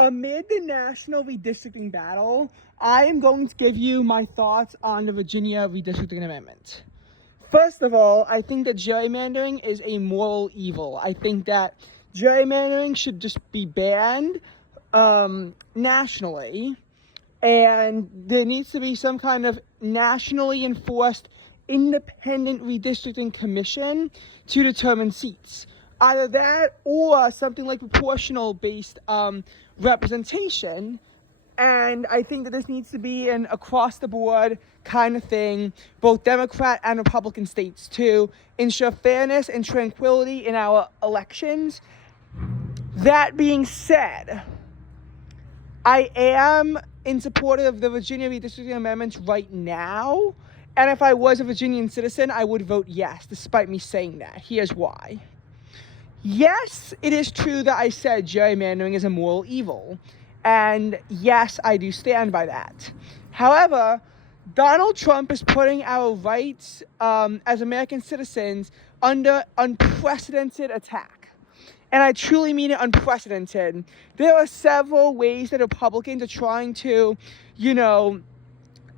Amid the national redistricting battle, I am going to give you my thoughts on the Virginia redistricting amendment. First of all, I think that gerrymandering is a moral evil. I think that gerrymandering should just be banned nationally, and there needs to be some kind of nationally enforced independent redistricting commission to determine seats. Either that or something like proportional based representation. And I think that this needs to be an across the board kind of thing, both Democrat and Republican states, to ensure fairness and tranquility in our elections. That being said, I am in support of the Virginia redistricting amendments right now. And if I was a Virginian citizen, I would vote yes, despite me saying that. Here's why. Yes, it is true that I said gerrymandering is a moral evil. And yes, I do stand by that. However, Donald Trump is putting our rights as American citizens under unprecedented attack. And I truly mean it unprecedented. There are several ways that Republicans are trying to,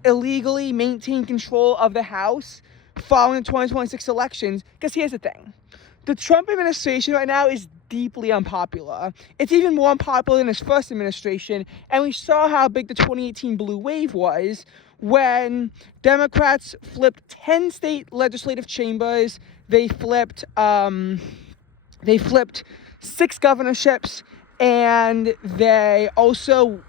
illegally maintain control of the House following the 2026 elections. Because here's the thing. The Trump administration right now is deeply unpopular. It's even more unpopular than his first administration. And we saw how big the 2018 blue wave was when Democrats flipped 10 state legislative chambers. They flipped 6 governorships, and they also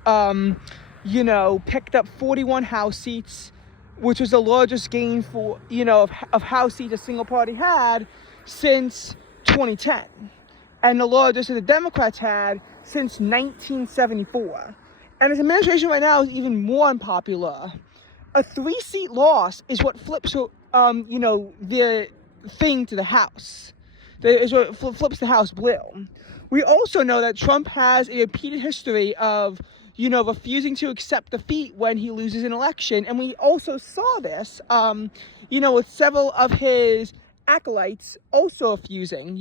picked up 41 House seats, which was the largest gain for, of House seats a single party had since 2010. And the largest that the Democrats had since 1974. And his administration right now is even more unpopular. A 3-seat loss is what flips, the thing to the House. Is what flips the House blue. We also know that Trump has a repeated history of refusing to accept defeat when he loses an election. And we also saw this, with several of his acolytes also refusing.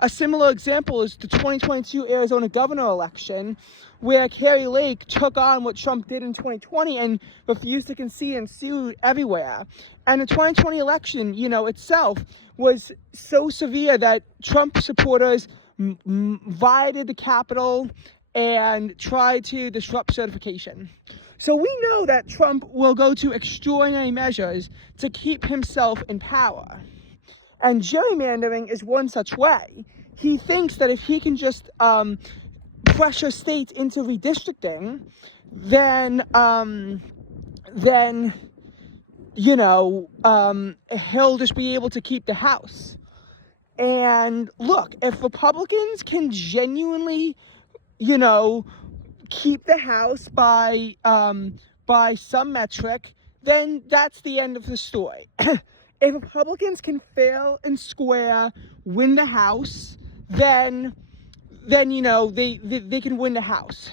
A similar example is the 2022 Arizona governor election, where Kari Lake took on what Trump did in 2020 and refused to concede and sued everywhere. And the 2020 election, itself was so severe that Trump supporters violated the Capitol and tried to disrupt certification. So we know that Trump will go to extraordinary measures to keep himself in power. And gerrymandering is one such way. He thinks that if he can just pressure states into redistricting, then he'll just be able to keep the House. And look, if Republicans can genuinely, keep the House by some metric, then that's the end of the story. If Republicans can fail and square, win the House, then they can win the House.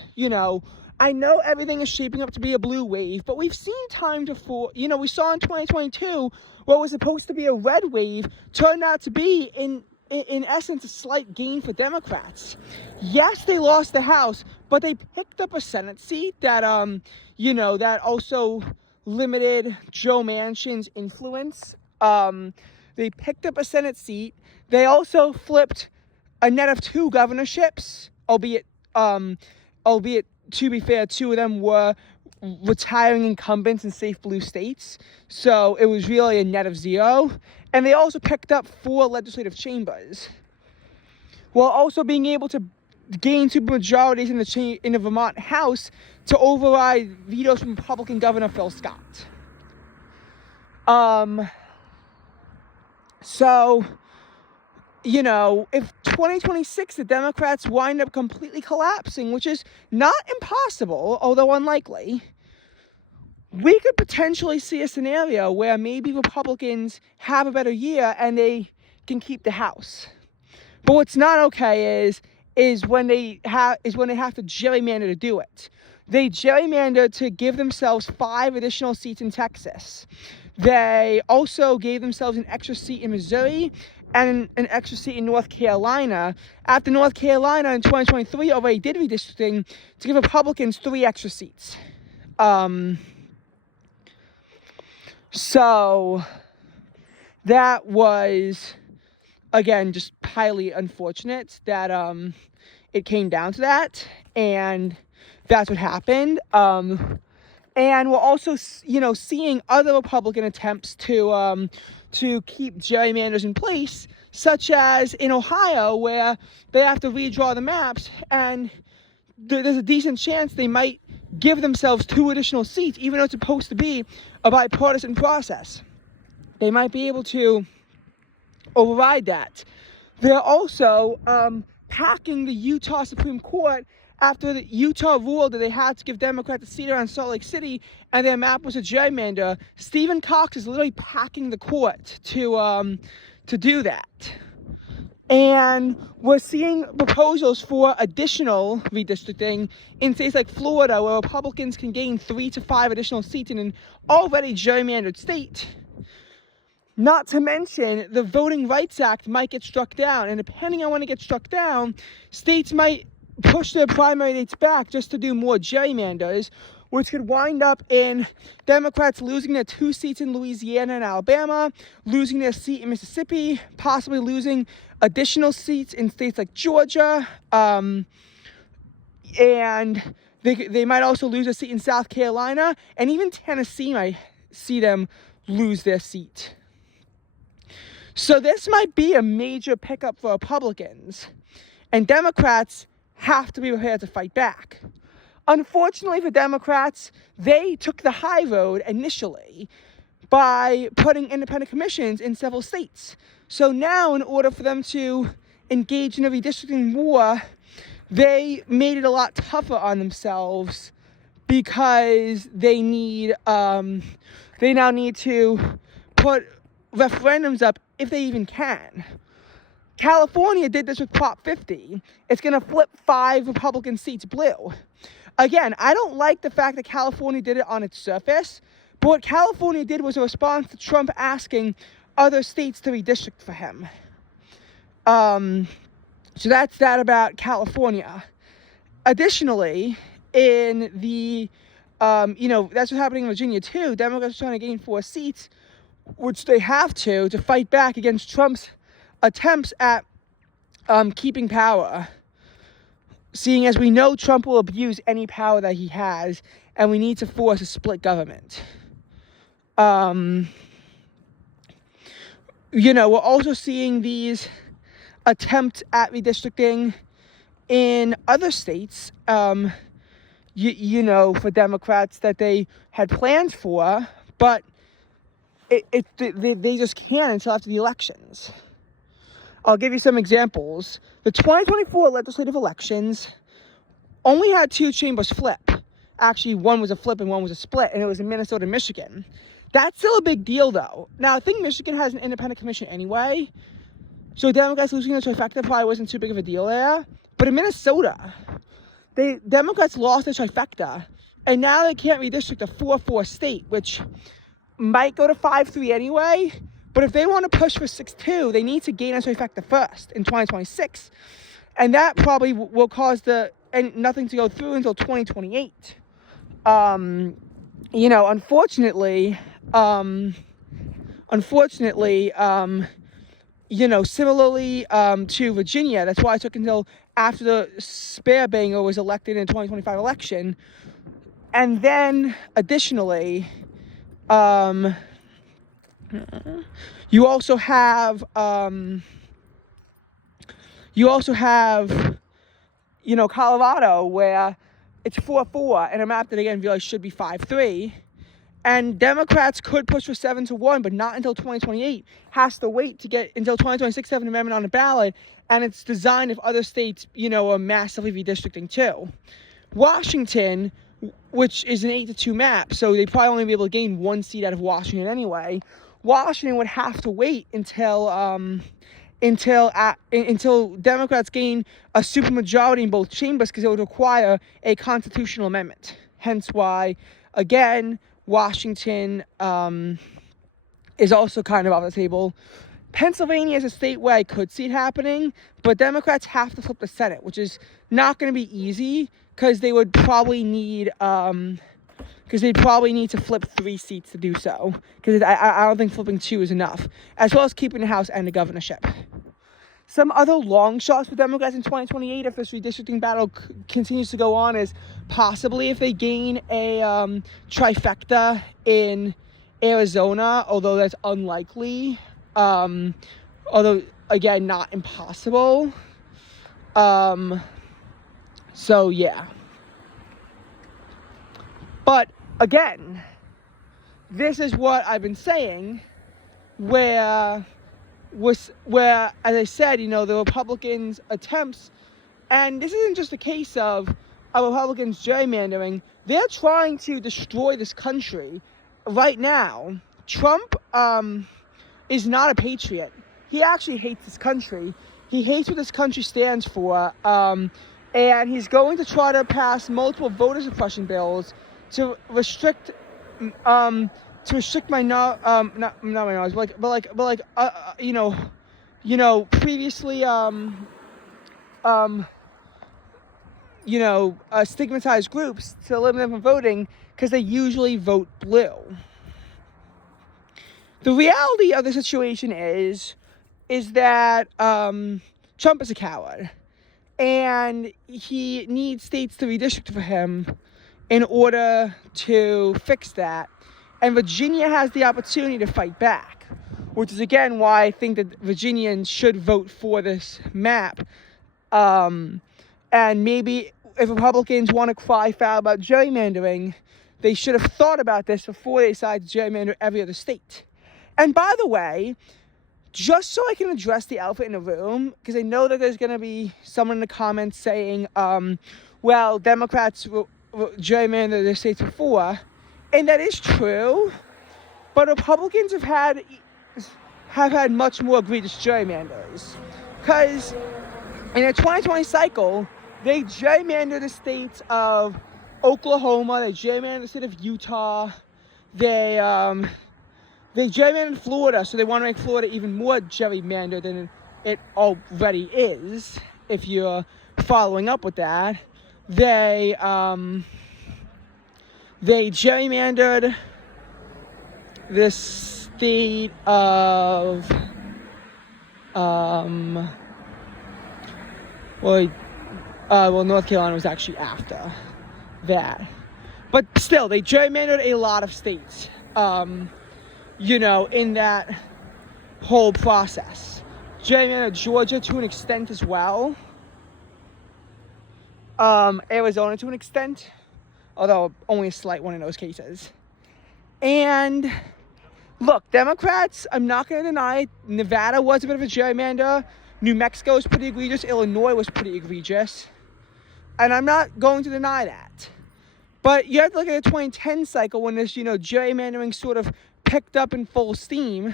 I know everything is shaping up to be a blue wave, but we've seen time before. We saw in 2022 what was supposed to be a red wave turned out to be, in essence, a slight gain for Democrats. Yes, they lost the House, but they picked up a Senate seat that, that also limited Joe Manchin's influence. They picked up a Senate seat. They also flipped a net of 2 governorships, albeit to be fair, 2 of them were retiring incumbents in safe blue states. So it was really a net of 0. And they also picked up 4 legislative chambers, while also being able to gain 2 majorities in the Vermont House to override vetoes from Republican Governor Phil Scott. So, if 2026 the Democrats wind up completely collapsing, which is not impossible, although unlikely, we could potentially see a scenario where maybe Republicans have a better year and they can keep the House. But what's not okay is when they have to gerrymander to do it. They gerrymandered to give themselves 5 additional seats in Texas. They also gave themselves an extra seat in Missouri, and an extra seat in North Carolina, after North Carolina in 2023 already did redistricting to give Republicans 3 extra seats. So that was, again, just highly unfortunate that it came down to that, and that's what happened. And we're also, seeing other Republican attempts to keep gerrymanders in place, such as in Ohio, where they have to redraw the maps, and there's a decent chance they might give themselves 2 additional seats, even though it's supposed to be a bipartisan process. They might be able to override that. They're also packing the Utah Supreme Court after the Utah ruled that they had to give Democrats a seat around Salt Lake City, and their map was a gerrymander. Stephen Cox is literally packing the court to do that. And we're seeing proposals for additional redistricting in states like Florida, where Republicans can gain 3 to 5 additional seats in an already gerrymandered state. Not to mention, the Voting Rights Act might get struck down. And depending on when it gets struck down, states might push their primary dates back just to do more gerrymanders, which could wind up in Democrats losing their 2 seats in Louisiana and Alabama, losing their seat in Mississippi, possibly losing additional seats in states like Georgia, and they might also lose a seat in South Carolina, and even Tennessee might see them lose their seat. So this might be a major pickup for Republicans, and Democrats have to be prepared to fight back. Unfortunately for Democrats, they took the high road initially by putting independent commissions in several states. So now, in order for them to engage in a redistricting war, they made it a lot tougher on themselves, because they now need to put referendums up if they even can. California did this with Prop 50. It's going to flip 5 Republican seats blue. Again, I don't like the fact that California did it on its surface, but what California did was a response to Trump asking other states to redistrict for him. So that's that about California. Additionally, in the, that's what's happening in Virginia too. Democrats are trying to gain 4 seats, which they have to fight back against Trump's attempts at keeping power. Seeing as we know Trump will abuse any power that he has, and we need to force a split government. We're also seeing these attempts at redistricting in other states, for Democrats that they had plans for, but they just can't until after the elections. I'll give you some examples. The 2024 legislative elections only had 2 chambers flip. Actually, one was a flip and one was a split, and it was in Minnesota and Michigan. That's still a big deal, though. Now, I think Michigan has an independent commission anyway, so Democrats losing the trifecta probably wasn't too big of a deal there. But in Minnesota, Democrats lost the trifecta, and now they can't redistrict a 4-4 state, which might go to 5-3 anyway. But if they want to push for 6-2, they need to gain a trifecta first in 2026. And that probably will cause nothing to go through until 2028. Unfortunately, similarly to Virginia, that's why it took until after the Sparebanger was elected in the 2025 election. And then, additionally, you also have, Colorado, where it's 4-4, and a map that, again, really should be 5-3. And Democrats could push for 7-1, but not until 2028. Has to wait to get until 2026 to have an amendment on the ballot, and it's designed if other states, are massively redistricting too. Washington, which is an 8-2 map, so they probably only be able to gain 1 seat out of Washington anyway. Washington would have to wait until Democrats gain a supermajority in both chambers, because it would require a constitutional amendment. Hence why, again, Washington is also kind of off the table. Pennsylvania is a state where I could see it happening, but Democrats have to flip the Senate, which is not going to be easy because they would probably need to flip 3 seats to do so. Because I don't think flipping 2 is enough, as well as keeping the House and the governorship. Some other long shots for Democrats in 2028, if this redistricting battle continues to go on, is possibly if they gain a trifecta in Arizona, although that's unlikely. Although, again, not impossible. So, yeah. But, again, this is what I've been saying, where, as I said, the Republicans' attempts, and this isn't just a case of Republicans gerrymandering, they're trying to destroy this country right now. Trump, is not a patriot. He actually hates this country. He hates what this country stands for, and he's going to try to pass multiple voter suppression bills to restrict previously stigmatized groups to eliminate them from voting because they usually vote blue. The reality of the situation is that Trump is a coward, and he needs states to redistrict for him in order to fix that. And Virginia has the opportunity to fight back, which is, again, why I think that Virginians should vote for this map. And maybe if Republicans want to cry foul about gerrymandering, they should have thought about this before they decided to gerrymander every other state. And by the way, just so I can address the elephant in the room, because I know that there's going to be someone in the comments saying, well, Democrats gerrymandered their states before, and that is true, but Republicans have had much more egregious gerrymanders. Because in the 2020 cycle, they gerrymandered the states of Oklahoma, they gerrymandered the state of Utah, they gerrymandered Florida, so they want to make Florida even more gerrymandered than it already is, if you're following up with that. They gerrymandered the state of, North Carolina was actually after that. But still, they gerrymandered a lot of states. In that whole process. Gerrymandered Georgia to an extent as well. Arizona to an extent, although only a slight one in those cases. And look, Democrats, I'm not going to deny it, Nevada was a bit of a gerrymander. New Mexico was pretty egregious. Illinois was pretty egregious. And I'm not going to deny that. But you have to look at the 2010 cycle when this, gerrymandering sort of picked up in full steam.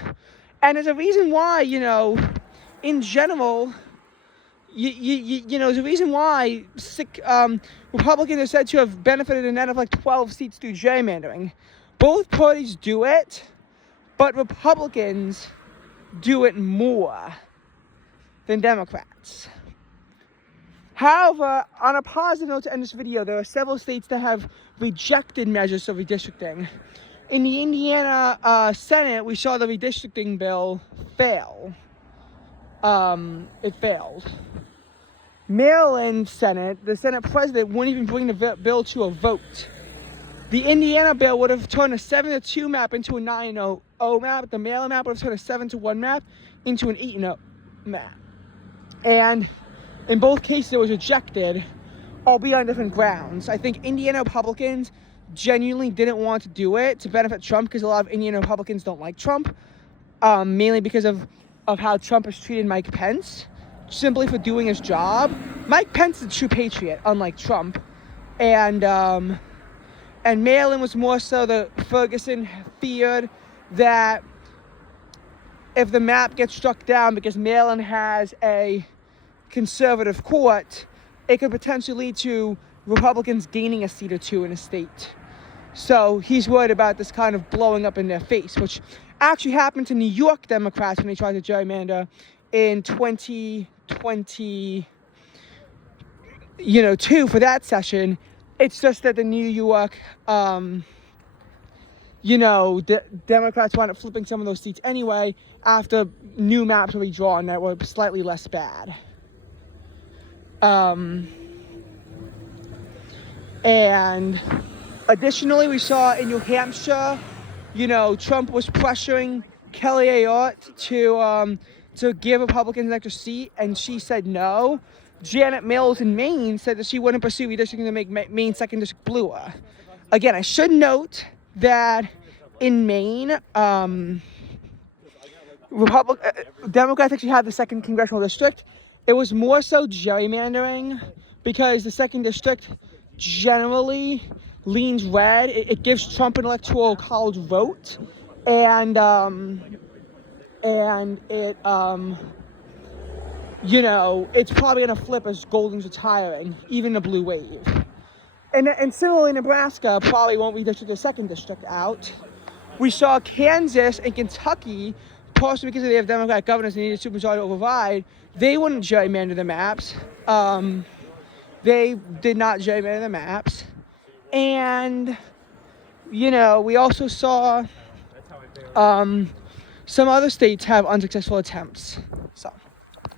And there's a reason why, in general, there's a reason why Republicans are said to have benefited a net of like 12 seats through gerrymandering. Both parties do it, but Republicans do it more than Democrats. However, on a positive note to end this video, there are several states that have rejected measures of redistricting. In the Indiana Senate, we saw the redistricting bill fail. It failed. Maryland Senate, the Senate president wouldn't even bring the bill to a vote. The Indiana bill would have turned a 7-2 map into a 9-0 map. The Maryland map would have turned a 7-1 map into an 8-0 map. And in both cases, it was rejected, albeit on different grounds. I think Indiana Republicans genuinely didn't want to do it to benefit Trump, because a lot of Indiana Republicans don't like Trump, mainly because of how Trump has treated Mike Pence, simply for doing his job. Mike Pence is a true patriot, unlike Trump. And Maryland was more so that Ferguson feared that if the map gets struck down, because Maryland has a conservative court, it could potentially lead to Republicans gaining a seat or two in a state. So he's worried about this kind of blowing up in their face, which actually happened to New York Democrats when they tried to gerrymander in 2020, for that session. It's just that the New York, the Democrats wound up flipping some of those seats anyway after new maps were redrawn that were slightly less bad. And additionally, we saw in New Hampshire, Trump was pressuring Kelly Ayotte to give Republicans an extra seat, and she said no. Janet Mills in Maine said that she wouldn't pursue redistricting to make Maine second district bluer. Again, I should note that in Maine, Democrats actually had the second congressional district. It was more so gerrymandering because the second district generally leans red. It gives Trump an electoral college vote, and it it's probably gonna flip as Golden's retiring, even the blue wave. And similarly, Nebraska probably won't redistrict the second district out. We saw Kansas and Kentucky, partially because they have Democratic governors and need a supermajority to override, they wouldn't gerrymander the maps. They did not gerrymander the maps. And, we also saw some other states have unsuccessful attempts. So.